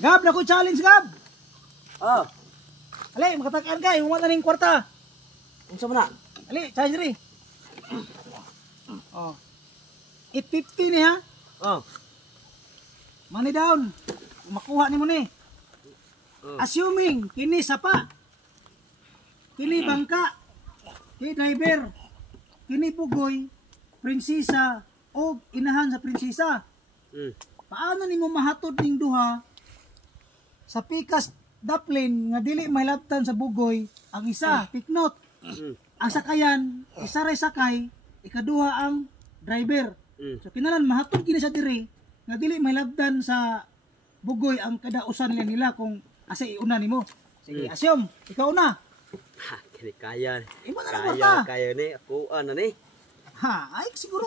Gab, na ko challenge, Gab. Oh, Ali, makatakaan ka, yung na ning kwarta. unsa man na? Ali, challenge rin. Oh. 850 ni ha. Oh. Money down. Makuha ni mo ni. Assuming kini sapa. Kini bangka. Kini driver. Kini pugoy, prinsesa o inahan sa prinsesa. Paano nimo mahatod ning duha sa pikas daplin nga dili mahilabtan sa bugoy ang isa, take note. Ang sakayan, isa ray sakay, ikaduha ang driver. So kinalan mahatod kini sa diri nga dili mahilabtan sa bugoy ang kadausan nila kung asa iuna nimo. Sige, assume ikaw na. Ha, kini kaya. Imo na lang ta. Kaya ni ako ano ni. Ha, ay siguro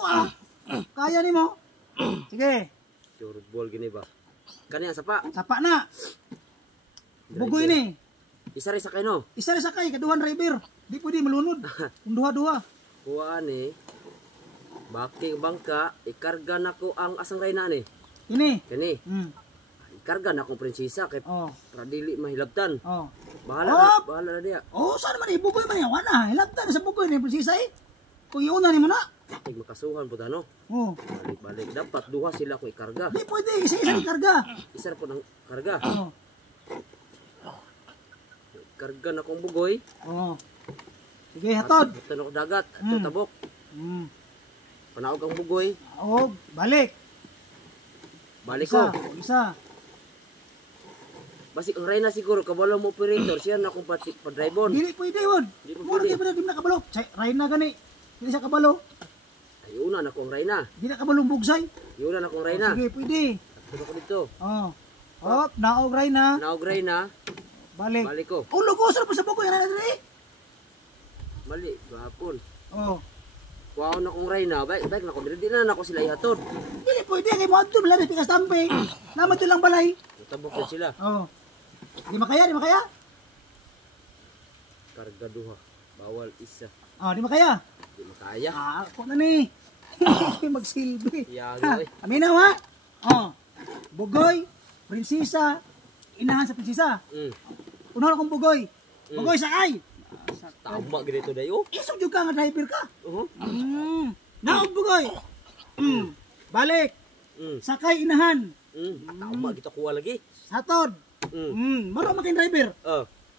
kaya nimo. Sige. Sure ball gini ba? Kani ang sapa. Sapa na. Bugoy ni. Isa rin sakay no. Isa rin sakay kaduhan driver. Di pwede malunod. Kung duha-duha. Kuha ni. Baki bangka, ikarga na ko ang asang rayna ni. Ini. Kani. Ikarga na akong prinsesa kay para dili mahilabtan. Bahala na dia. Saan man bugoy man yan? Wala. Hilabtan sa bugoy ni prinsesa eh. Kung iuna ni mo na. Tig makasuhan po no. Balik dapat duha sila ko ikarga. Di pwede isa-isa ikarga. Isa po ng karga. Karga na kong bugoy. Sige, hatod. Tanok dagat, ato tabok. Panaog ang bugoy. Balik. Balik ko. Isa. Basi ang reyna siguro kabalo mo operator siya na kung pa-drive-on. Dili pwede yun. Mura kayo di na kabalo. Reyna gani. Dili siya kabalo. Ayuna na kong reyna. Di na kabalong bugsay. Ayuna na kong reyna. Sige, pwede. Tulo ko dito. Naog reyna. Naog reyna. Balik. Balik ko. Lugosan pa sa bugoy reyna diri. Mali, gahapon. Kuha na kong reyna. Baik na ko diri na ako sila ihatod. Dili pwede kay mo adto bala pikas tampe. Naman to lang balay. Tabok na sila. Di makaya. Karga duha. Bawal isa. Di makaya. Di makaya. Ako na ni. Magsilbi. Yago eh. Aminaw ha. Bugoy, prinsesa, inahan sa prinsesa. Unahan akong bugoy. Bugoy sakay. Tama ganito dayo. Isog yung ka nga driver ka. Naog bugoy. Balik. Sakay inahan. Tama kita kuha lagi. Hatod. Maro makin driver.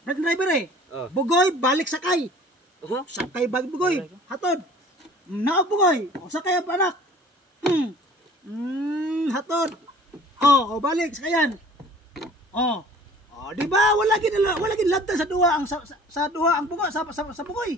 Makin driver eh. Bugoy, balik sakay. Sakay balik bugoy. Hatod. Naog bugoy. Sakay ang anak. Hatod. Balik sakayan. Di ba wala gid labda sa duha ang bugoy sa bugoy.